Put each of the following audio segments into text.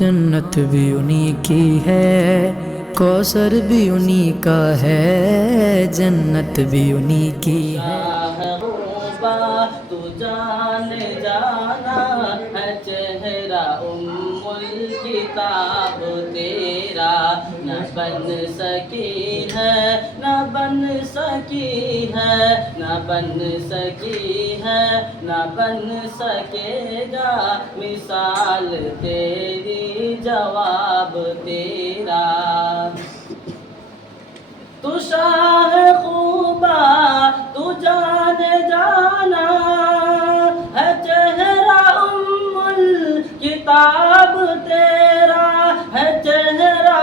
جنت بھی انہی کی ہے، کوثر بھی انہی کا ہے، جنت بھی انہی کی ہے۔ خوبا تو جان جانا ہے چہرہ الکتاب تیرا، نہ بن سکی ہے، نہ بن سکی ہے، نہ بن سکی ہے، نہ بن سکے گا مثال تیری جواب تیرا۔ تو شاہ خوبا تو جان جانا ہے چہرہ الکتاب تیرا، ہے چہرہ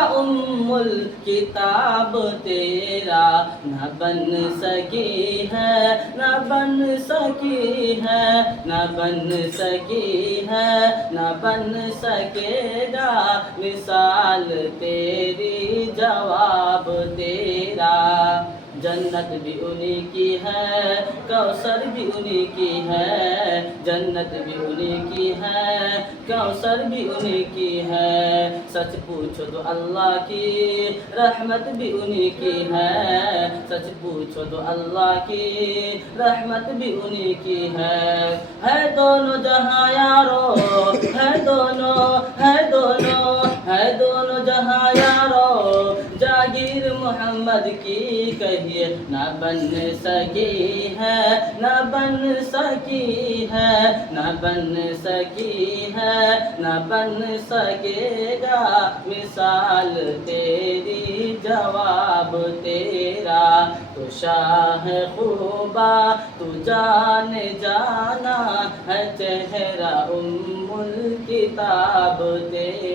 الکتاب تیرا، نہ بن سکی ہے، نہ بن سکی ہے، نہ بن سکی ہے، نہ بن سکے گا مثال تیری جواب تیرا۔ جنت بھی انہی کی ہے، کوثر بھی انہی کی ہے، جنت بھی انہی کی ہے، کوثر بھی انہی کی ہے۔ سچ پوچھو تو اللہ کی رحمت بھی انہی کی ہے، سچ پوچھو تو اللہ کی رحمت بھی انہی کی ہے دونوں جہاں یارو، ہے دونوں، ہے دونوں، ہے دونوں جہاں یارو، جاگیر محمد کی کہیے نہ بن سکی ہے، نہ بن سکی ہے، نہ بن سکی ہے، نہ بن سکے گا مثال تیری جواب تیرا۔ تو شاہ خوبا تو جان جانا ہے چہرہ الکتاب تیرا۔